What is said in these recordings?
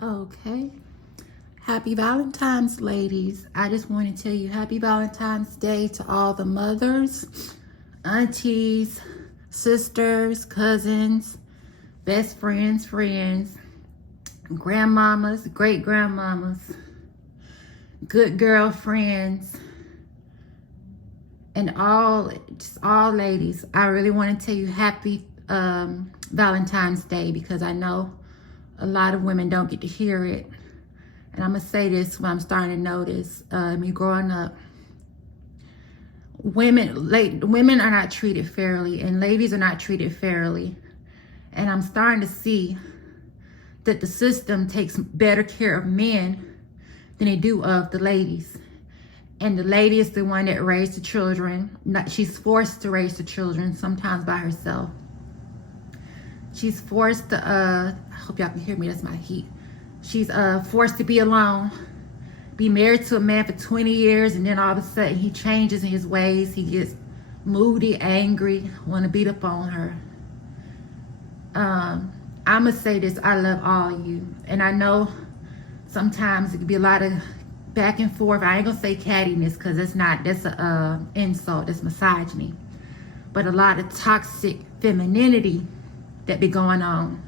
Okay. Happy Valentine's, ladies. I just want to tell you happy Valentine's Day to all the mothers, aunties, sisters, cousins, best friends, grandmamas, great grandmamas, good girlfriends, and just all ladies. I really want to tell you happy Valentine's Day, because I know a lot of women don't get to hear it. And I'm going to say this when I'm starting to notice, me growing up, women are not treated fairly, and ladies are not treated fairly. And I'm starting to see that the system takes better care of men than they do of the ladies. And the lady is the one that raised the children. She's forced to raise the children, sometimes by herself. She's forced to, I hope y'all can hear me, that's my heat. She's forced to be alone, be married to a man for 20 years, and then all of a sudden he changes in his ways. He gets moody, angry, want to beat up on her. I'm going to say this, I love all of you. And I know sometimes it can be a lot of back and forth. I ain't going to say cattiness, because that's an insult, that's misogyny. But a lot of toxic femininity that be going on.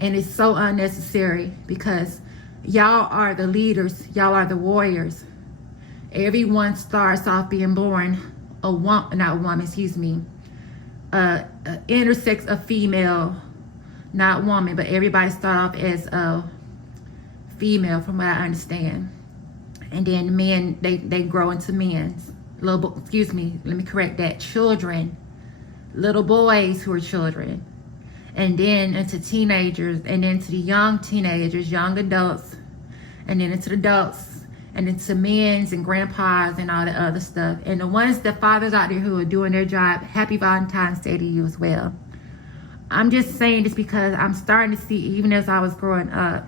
And it's so unnecessary, because y'all are the leaders. Y'all are the warriors. Everyone starts off being born intersex, a female, not woman, but everybody start off as a female, from what I understand. And then men, they grow into men's. Let me correct that. Children, little boys who are children. And then into teenagers, and then to the young teenagers, young adults, and then into the adults, and into men's and grandpas and all the other stuff. And the fathers out there who are doing their job, happy Valentine's Day to you as well. I'm just saying this because I'm starting to see, even as I was growing up,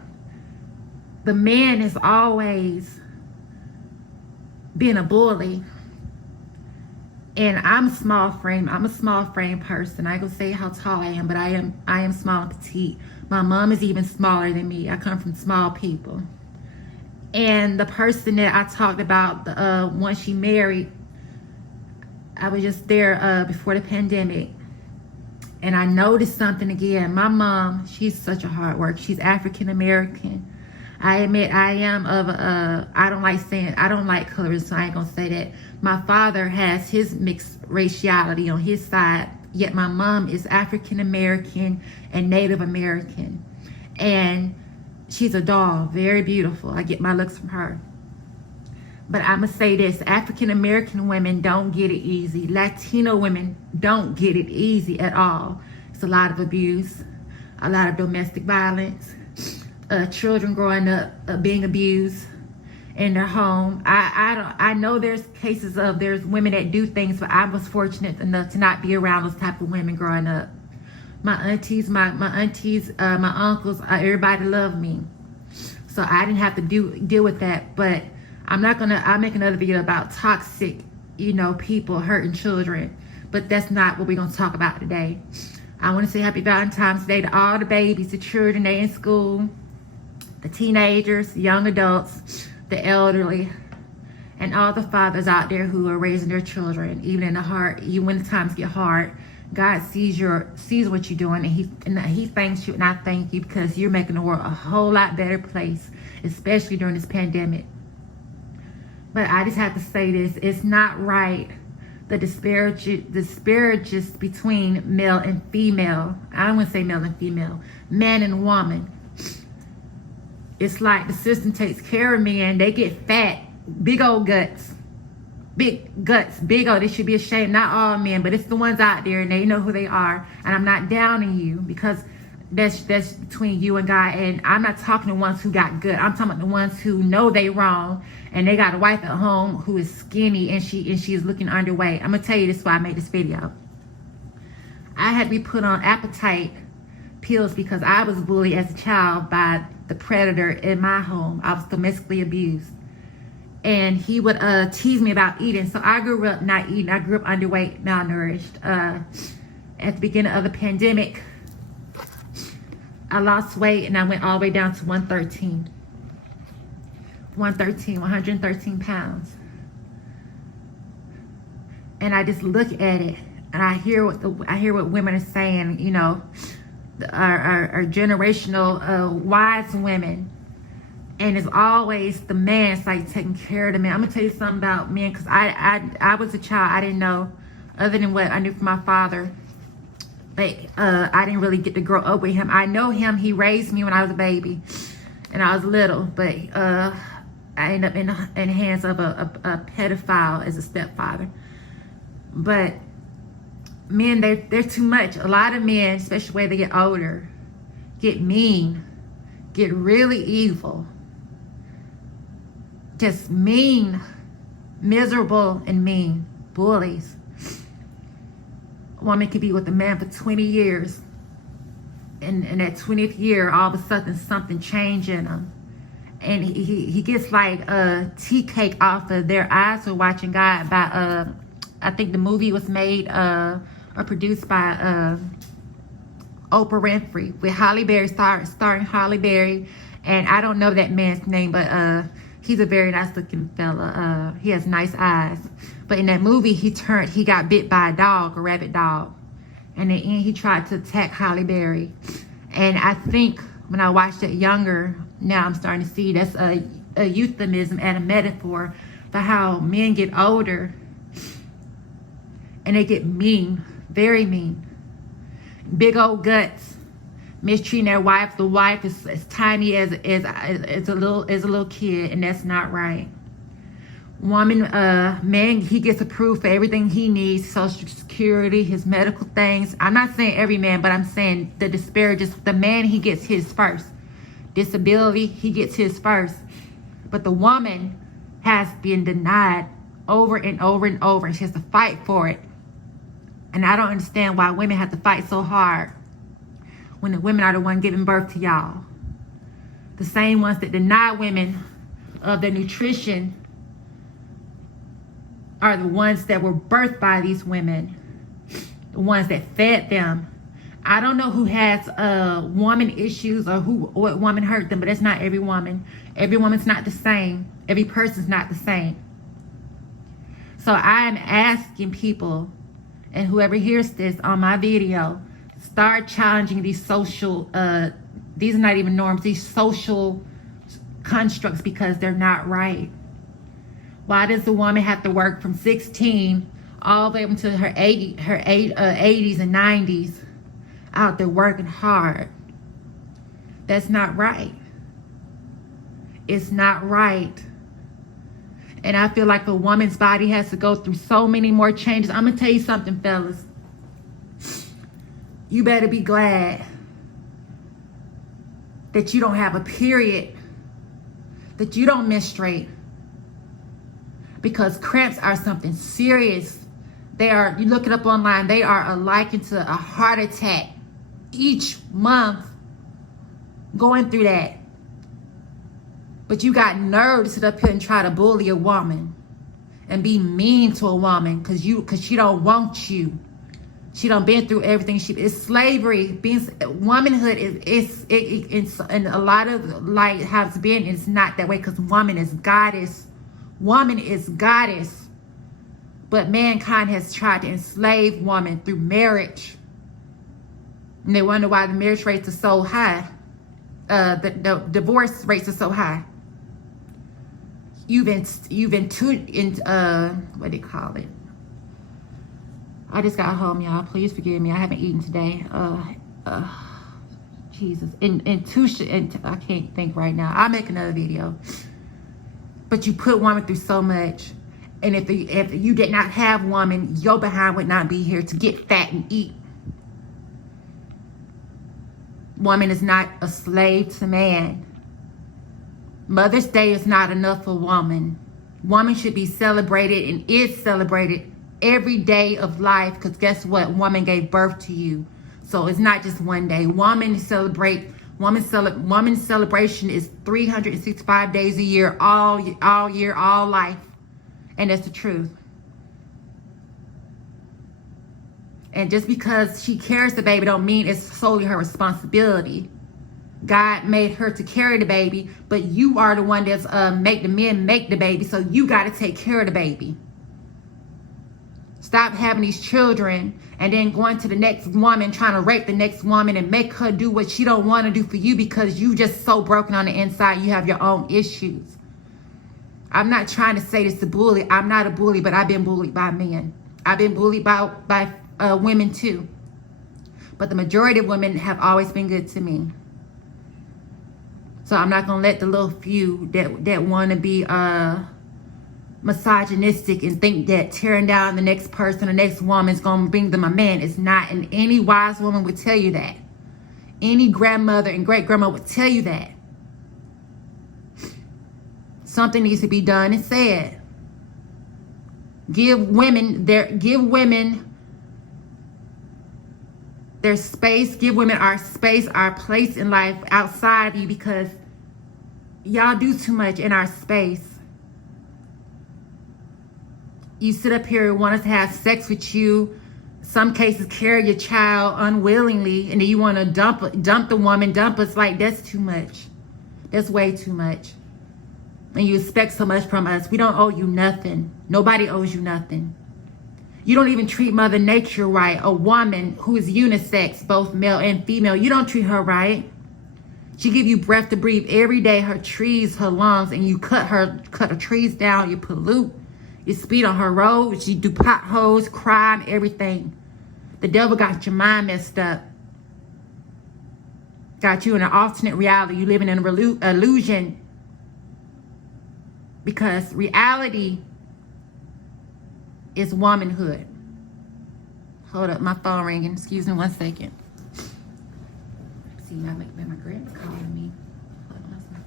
the man has always been a bully. And I'm a small frame person. I ain't gonna say how tall I am, but I am small and petite. My mom is even smaller than me. I come from small people. And the person that I talked about, once she married, I was just there before the pandemic. And I noticed something again. My mom, she's such a hard worker. She's African American. I admit I am I don't like colors, so I ain't gonna say that. My father has his mixed raciality on his side, yet my mom is African American and Native American. And she's a doll, very beautiful. I get my looks from her. But I'm gonna say this, African American women don't get it easy. Latino women don't get it easy at all. It's a lot of abuse, a lot of domestic violence. Children growing up being abused in their home. I know there's women that do things, but I was fortunate enough to not be around those type of women growing up. My aunties, my uncles, everybody loved me, so I didn't have to deal with that. But I'll make another video about toxic, people hurting children, but that's not what we're gonna talk about today. I want to say happy Valentine's Day to all the babies, the children, they in school, the teenagers, the young adults, the elderly, and all the fathers out there who are raising their children, even when the times get hard. God sees what you're doing, and he thanks you, and I thank you, because you're making the world a whole lot better place, especially during this pandemic. But I just have to say this, it's not right, the disparages between male and female. I don't want to say male and female, man and woman. It's like the system takes care of men. They get fat, big old guts. Big guts, big old. They should be ashamed. Not all men, but it's the ones out there, and they know who they are. And I'm not downing you, because that's between you and God. And I'm not talking to ones who got good. I'm talking about the ones who know they wrong, and they got a wife at home who is skinny, and she is looking underweight. I'm gonna tell you this, why I made this video. I had to be put on appetite pills because I was bullied as a child by the predator in my home. I was domestically abused, and he would tease me about eating. So I grew up not eating. I grew up underweight, malnourished. At the beginning of the pandemic, I lost weight and I went all the way down to 113 pounds. And I just look at it and I hear what women are saying, you know, our generational wise women. And it's always the man. It's like taking care of the man. I'm gonna tell you something about men, because I was a child. I didn't know, other than what I knew from my father. But I didn't really get to grow up with him. I know him. He raised me when I was a baby, and I was little. But I ended up in the hands of a pedophile as a stepfather. But men, they're too much. A lot of men, especially when they get older, get mean, get really evil. Just mean, miserable and mean, bullies. A woman could be with a man for 20 years. And in that 20th year, all of a sudden something changed in him. And he gets like a tea cake off of Their Eyes Were Watching God by, I think the movie was made or produced by Oprah Winfrey with Halle Berry, starring Halle Berry. And I don't know that man's name, but he's a very nice looking fella. He has nice eyes. But in that movie, he got bit by a dog, a rabid dog. And in the end, he tried to attack Halle Berry. And I think when I watched it younger, now I'm starting to see that's a euphemism and a metaphor for how men get older and they get mean, very mean. Big old guts, mistreating their wife. The wife is as tiny as a little kid, and that's not right. Woman, man, he gets approved for everything he needs, Social Security, his medical things. I'm not saying every man, but I'm saying the disparages. The man, he gets his first. Disability, he gets his first. But the woman has been denied over and over and over, and she has to fight for it. And I don't understand why women have to fight so hard when the women are the ones giving birth to y'all. The same ones that deny women of their nutrition are the ones that were birthed by these women, the ones that fed them. I don't know who has woman issues or what woman hurt them, but it's not every woman. Every woman's not the same. Every person's not the same. So I'm asking people, and whoever hears this on my video, start challenging these social, these are not even norms, these social constructs, because they're not right. Why does a woman have to work from 16 all the way up until her 80s and 90s out there working hard? That's not right. It's not right. And I feel like a woman's body has to go through so many more changes. I'm going to tell you something, fellas. You better be glad that you don't have a period, that you don't menstruate. Because cramps are something serious. They are, you look it up online, they are likened to a heart attack each month going through that. But you got nerve to sit up here and try to bully a woman and be mean to a woman because she don't want you. She done been through everything. It's slavery. Womanhood is and a lot of like has been. It's not that way because woman is goddess. Woman is goddess. But mankind has tried to enslave woman through marriage. And they wonder why the marriage rates are so high. The divorce rates are so high. You've been what do you call it? I just got home, y'all. Please forgive me. I haven't eaten today. Jesus. I can't think right now. I'll make another video. But you put woman through so much. And if you did not have woman, your behind would not be here to get fat and eat. Woman is not a slave to man. Mother's Day is not enough for woman. Woman should be celebrated and is celebrated every day of life, because guess what? Woman gave birth to you. So it's not just one day. Women's celebration is 365 days a year, all year, all life. And that's the truth. And just because she carries the baby don't mean it's solely her responsibility. God made her to carry the baby, but you are the one that's make the men make the baby, so you got to take care of the baby. Stop having these children and then going to the next woman, trying to rape the next woman and make her do what she don't want to do for you because you just so broken on the inside. You have your own issues. I'm not trying to say this to bully. I'm not a bully, but I've been bullied by men. I've been bullied by women too. But the majority of women have always been good to me. So I'm not going to let the little few that want to be misogynistic and think that tearing down the next person, the next woman is going to bring them a man. It's not. And any wise woman would tell you that. Any grandmother and great grandma would tell you that. Something needs to be done and said. Give women their space. Give women our space, our place in life outside of you, because y'all do too much in our space. You sit up here and want us to have sex with you. Some cases carry your child unwillingly, and then you want to dump the woman, dump us. Like, that's too much. That's way too much. And you expect so much from us. We don't owe you nothing. Nobody owes you nothing. You don't even treat Mother Nature right. A woman who is unisex, both male and female, you don't treat her right. She give you breath to breathe every day, her trees, her lungs, and you cut her trees down, you pollute. You speed on her roads, you do potholes, crime, everything. The devil got your mind messed up. Got you in an alternate reality. You living in an illusion. Because reality is womanhood. Hold up, my phone ringing. Excuse me 1 second. See, my grandma calling me. Hold on 1 second.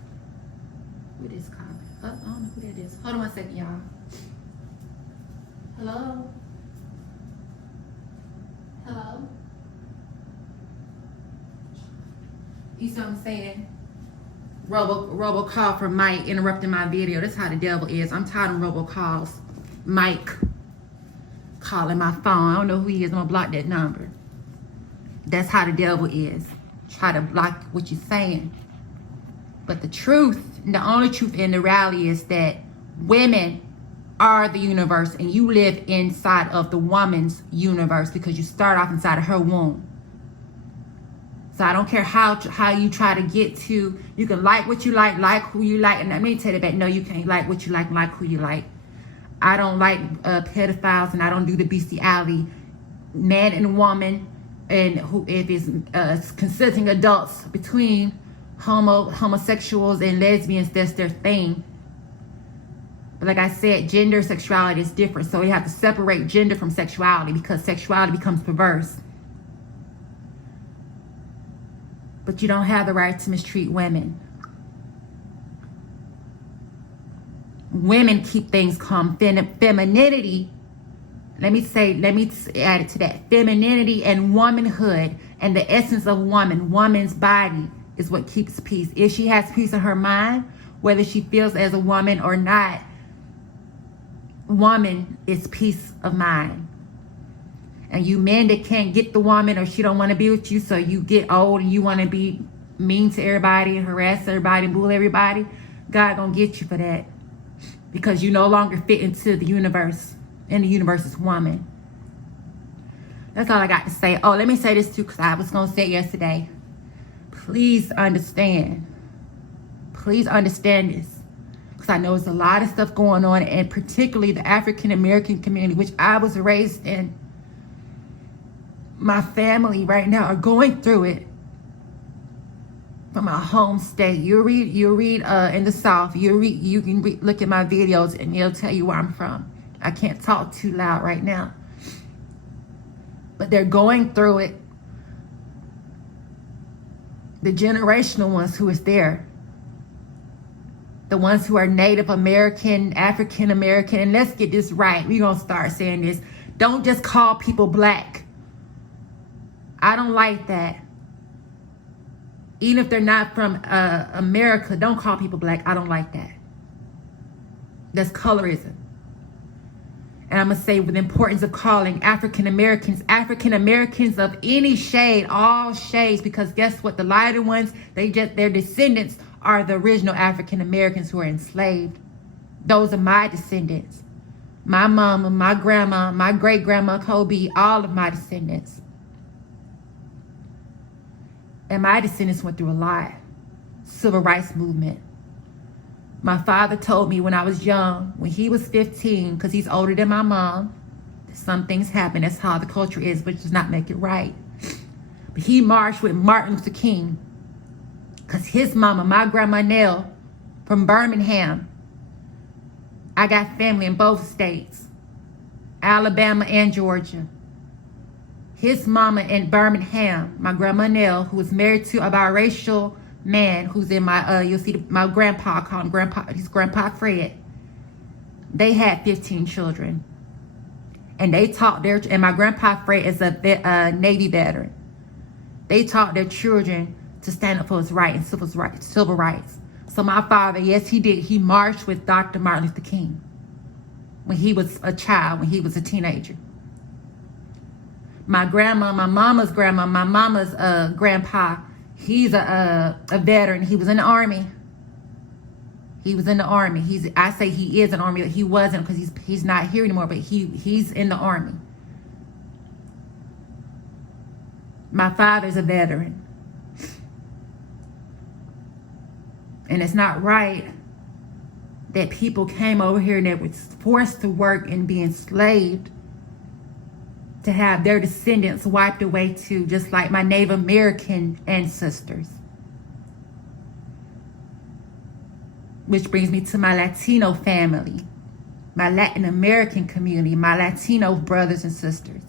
Who is calling? Oh, I don't know who that is. Hold on 1 second, y'all. Hello? Hello? You see what I'm saying? Robocall from Mike interrupting my video. That's how the devil is. I'm tired of robocalls. Mike calling my phone. I don't know who he is. I'm gonna block that number. That's how the devil is. Try to block what you're saying. But the truth, the only truth in the reality is that women are the universe, and you live inside of the woman's universe because you start off inside of her womb. So I don't care how you try to get to, you can like what you like who you like. And let me tell you that, no, you can't like what you like who you like. I don't like pedophiles, and I don't do the bestiality. Man and woman, and who, if it's consenting adults between homosexuals and lesbians, that's their thing. But like I said, gender, sexuality is different. So you have to separate gender from sexuality, because sexuality becomes perverse. But you don't have the right to mistreat women. Women keep things calm. Femininity, let me add it to that. Femininity and womanhood and the essence of woman's body is what keeps peace. If she has peace in her mind, whether she feels as a woman or not, woman is peace of mind. And you men that can't get the woman, or she don't want to be with you, so you get old and you want to be mean to everybody and harass everybody and bully everybody, God gonna get you for that. Because you no longer fit into the universe, and the universe is woman. That's all I got to say. Oh, let me say this too, because I was gonna say it yesterday. Please understand. Please understand this. Because I know there's a lot of stuff going on, and particularly the African American community, which I was raised in. My family right now are going through it. From my home state, you read in the South. You can look at my videos, and it'll tell you where I'm from. I can't talk too loud right now, but they're going through it. The generational ones who is there, the ones who are Native American, African American, and let's get this right. We're gonna start saying this. Don't just call people black. I don't like that. Even if they're not from America, don't call people black. I don't like that. That's colorism. And I'm going to say with the importance of calling African Americans of any shade, all shades, because guess what? The lighter ones, their descendants are the original African Americans who are enslaved. Those are my descendants. My mama, my grandma, my great grandma Kobe, all of my descendants. And my descendants went through a lot. Civil rights movement. My father told me when I was young, when he was 15, because he's older than my mom, some things happen. That's how the culture is, but does not make it right. But he marched with Martin Luther King because his mama, my grandma Nell, from Birmingham. I got family in both states, Alabama and Georgia. His mama in Birmingham, my grandma Nell, who was married to a biracial man who's in my, you'll see my grandpa, I call him grandpa, he's Grandpa Fred. They had 15 children. And they taught and my Grandpa Fred is a Navy veteran. They taught their children to stand up for his rights and civil rights. So my father, yes, he did. He marched with Dr. Martin Luther King when he was a child, when he was a teenager. My grandma, my mama's grandpa, he's a veteran. He was in the Army. He was in the Army. I say he is in the Army. He wasn't because he's not here anymore, but he's in the Army. My father's a veteran. And it's not right that people came over here and they were forced to work and be enslaved to have their descendants wiped away too, just like my Native American ancestors. Which brings me to my Latino family, my Latin American community, my Latino brothers and sisters.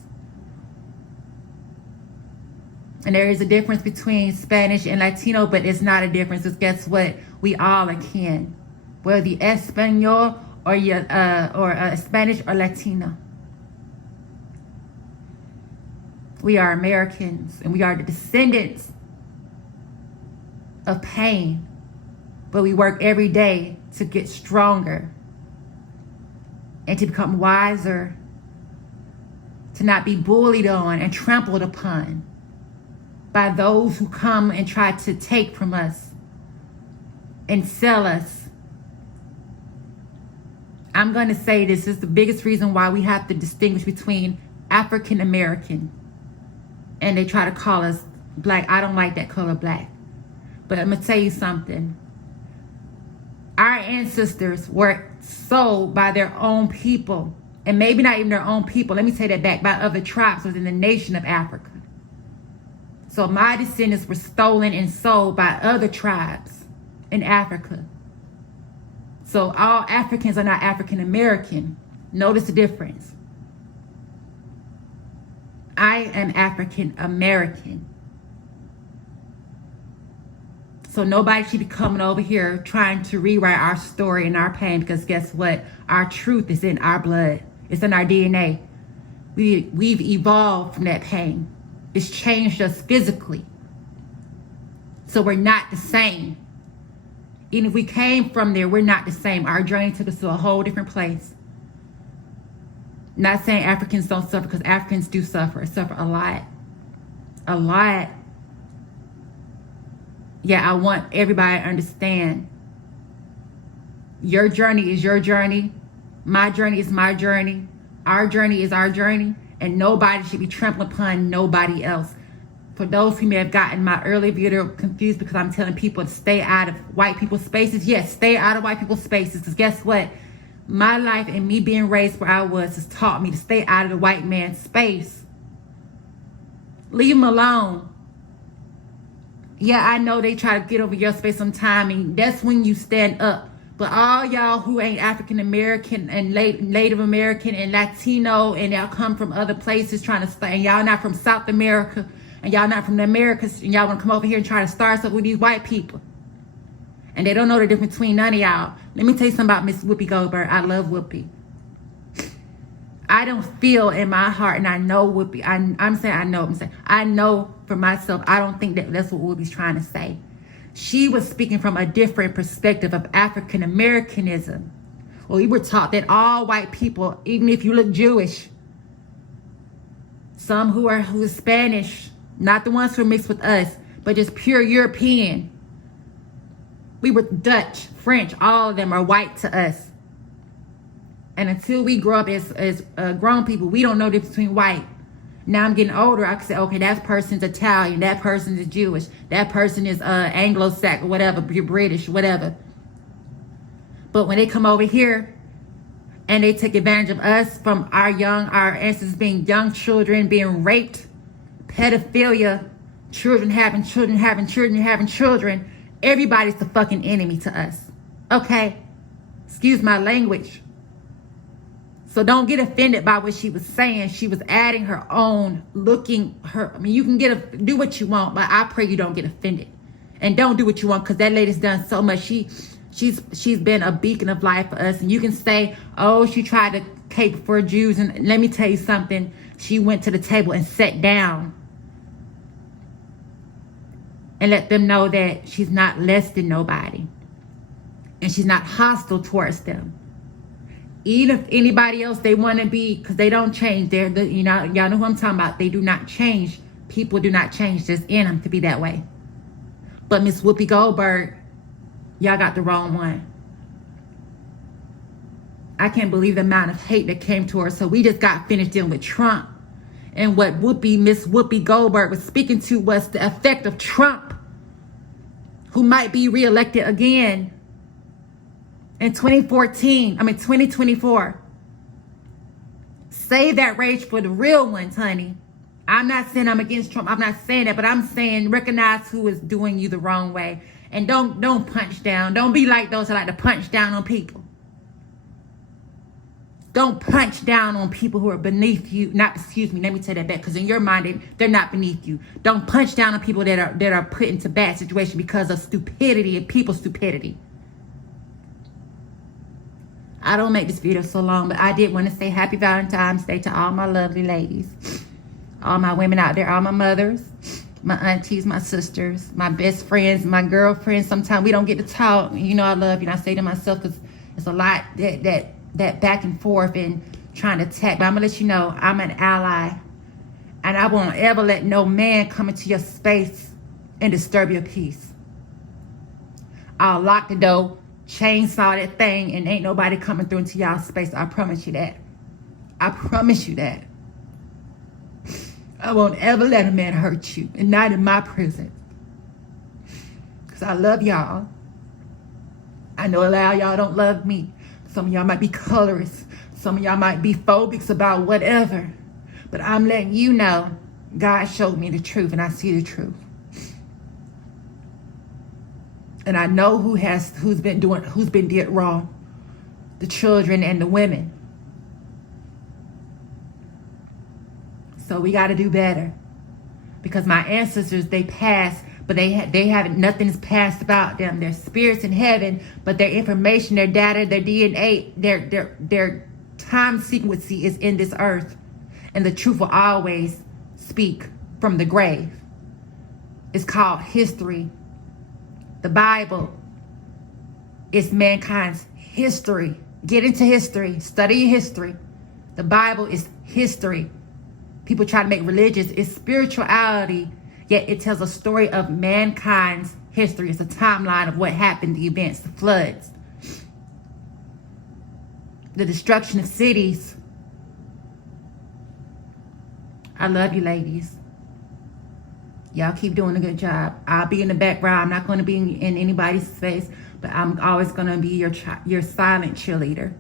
And there is a difference between Spanish and Latino, but it's not a difference. Because guess what? We all are kin, whether you're Espanol or you're Spanish or Latino. We are Americans, and we are the descendants of pain. But we work every day to get stronger and to become wiser, to not be bullied on and trampled upon by those who come and try to take from us and sell us. I'm going to say this is the biggest reason why we have to distinguish between African American, and they try to call us black. I don't like that color black. But I'm going to tell you something. Our ancestors were sold by their own people, and maybe not even their own people. Let me take that back, by other tribes within the nation of Africa. So my descendants were stolen and sold by other tribes in Africa. So all Africans are not African American. Notice the difference. I am African American. So nobody should be coming over here trying to rewrite our story and our pain, because guess what? Our truth is in our blood. It's in our DNA. We've evolved from that pain. It's changed us physically. So we're not the same. Even if we came from there, we're not the same. Our journey took us to a whole different place. Not saying Africans don't suffer, because Africans do suffer. Suffer a lot. A lot. Yeah, I want everybody to understand. Your journey is your journey. My journey is my journey. Our journey is our journey. And nobody should be trampling upon nobody else. For those who may have gotten my earlier video confused because I'm telling people to stay out of white people's spaces. Yes, stay out of white people's spaces. Because guess what? My life and me being raised where I was has taught me to stay out of the white man's space. Leave them alone. Yeah, I know they try to get over your space sometime, and that's when you stand up. But all y'all who ain't African American and Native American and Latino, and y'all come from other places trying to stay, and y'all not from South America, and y'all not from the Americas, and y'all want to come over here and try to start stuff with these white people. And they don't know the difference between none of y'all. Let me tell you something about Miss Whoopi Goldberg. I love Whoopi. I don't feel in my heart, and I know Whoopi. I know for myself, I don't think that's what Whoopi's trying to say. She was speaking from a different perspective of African Americanism, Well, we were taught that all white people, even if you look Jewish, some who are Spanish, not the ones who are mixed with us, but just pure European. We were Dutch, French, all of them are white to us. And until we grow up as grown people, we don't know the difference between white. Now I'm getting older, I can say, okay, that person's Italian, that person is Jewish, that person is Anglo-Saxon, whatever, British, whatever. But when they come over here and they take advantage of us from our ancestors being young children, being raped, pedophilia, children having children, everybody's the fucking enemy to us. Okay? Excuse my language. So don't get offended by what she was saying. She was adding her own, I mean, you can do what you want, but I pray you don't get offended. And don't do what you want, because that lady's done so much. She's been a beacon of life for us. And you can say, oh, she tried to cater for Jews. And let me tell you something. She went to the table and sat down and let them know that she's not less than nobody. And she's not hostile towards them. Even if anybody else they want to be, because they don't change. Y'all know who I'm talking about. They do not change. People do not change. Just in them to be that way. But Miss Whoopi Goldberg, y'all got the wrong one. I can't believe the amount of hate that came to her. So we just got finished dealing with Trump. And what Miss Whoopi Goldberg was speaking to was the effect of Trump, who might be reelected again in 2024. Save that rage for the real ones, honey. I'm not saying I'm against Trump. I'm not saying that, but I'm saying recognize who is doing you the wrong way. And don't punch down. Don't be like those who like to punch down on people. Don't punch down on people who are beneath you. Let me take that back, because in your mind, they're not beneath you. Don't punch down on people that are put into bad situations because of stupidity and people's stupidity. I don't make this video so long, but I did want to say happy Valentine's Day to all my lovely ladies. All my women out there, all my mothers, my aunties, my sisters, my best friends, my girlfriends. Sometimes we don't get to talk. You know I love you. And I say to myself, because it's a lot that back and forth and trying to attack. But I'm going to let you know I'm an ally. And I won't ever let no man come into your space and disturb your peace. I'll lock the door, chainsaw that thing, and ain't nobody coming through into y'all space. I promise you that. I promise you that. I won't ever let a man hurt you, and not in my prison. Because I love y'all. I know a lot of y'all don't love me. Some of y'all might be colorists. Some of y'all might be phobics about whatever. But I'm letting you know God showed me the truth, and I see the truth. And I know who's been did wrong. The children and the women. So we got to do better. Because my ancestors, they passed, but they haven't, nothing's passed about them. Their spirits in heaven, but their information, their data, their DNA, their time sequence is in this earth. And the truth will always speak from the grave. It's called history. The Bible is mankind's history. Get into history. Study history. The Bible is history. People try to make religious. It's spirituality, yet it tells a story of mankind's history. It's a timeline of what happened, the events, the floods, the destruction of cities. I love you, ladies. Y'all keep doing a good job. I'll be in the background. I'm not going to be in anybody's face, but I'm always going to be your silent cheerleader.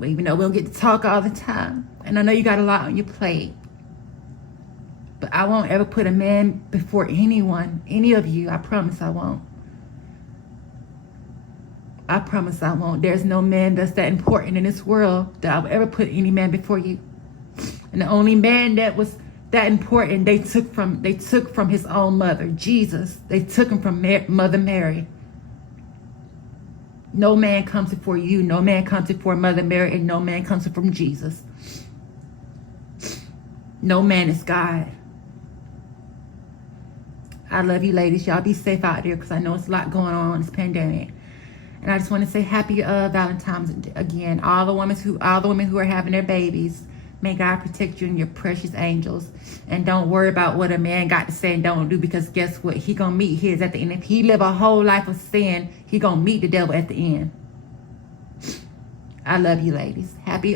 Well, even though we don't get to talk all the time. And I know you got a lot on your plate. But I won't ever put a man before anyone, any of you. I promise I won't. I promise I won't. There's no man that's that important in this world that I will ever put any man before you. And the only man that was that important, they took from his own mother, Jesus. They took him from Mother Mary. No man comes before you. No man comes before Mother Mary, and no man comes from Jesus. No man is God. I love you, ladies. Y'all be safe out there, because I know it's a lot going on in this pandemic. And I just want to say happy Valentine's again. All the women who are having their babies, may God protect you and your precious angels. And don't worry about what a man got to say and don't do, because guess what? He gonna meet his at the end. If he live a whole life of sin, he gonna meet the devil at the end. I love you, ladies. Happy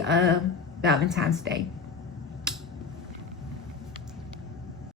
Valentine's Day.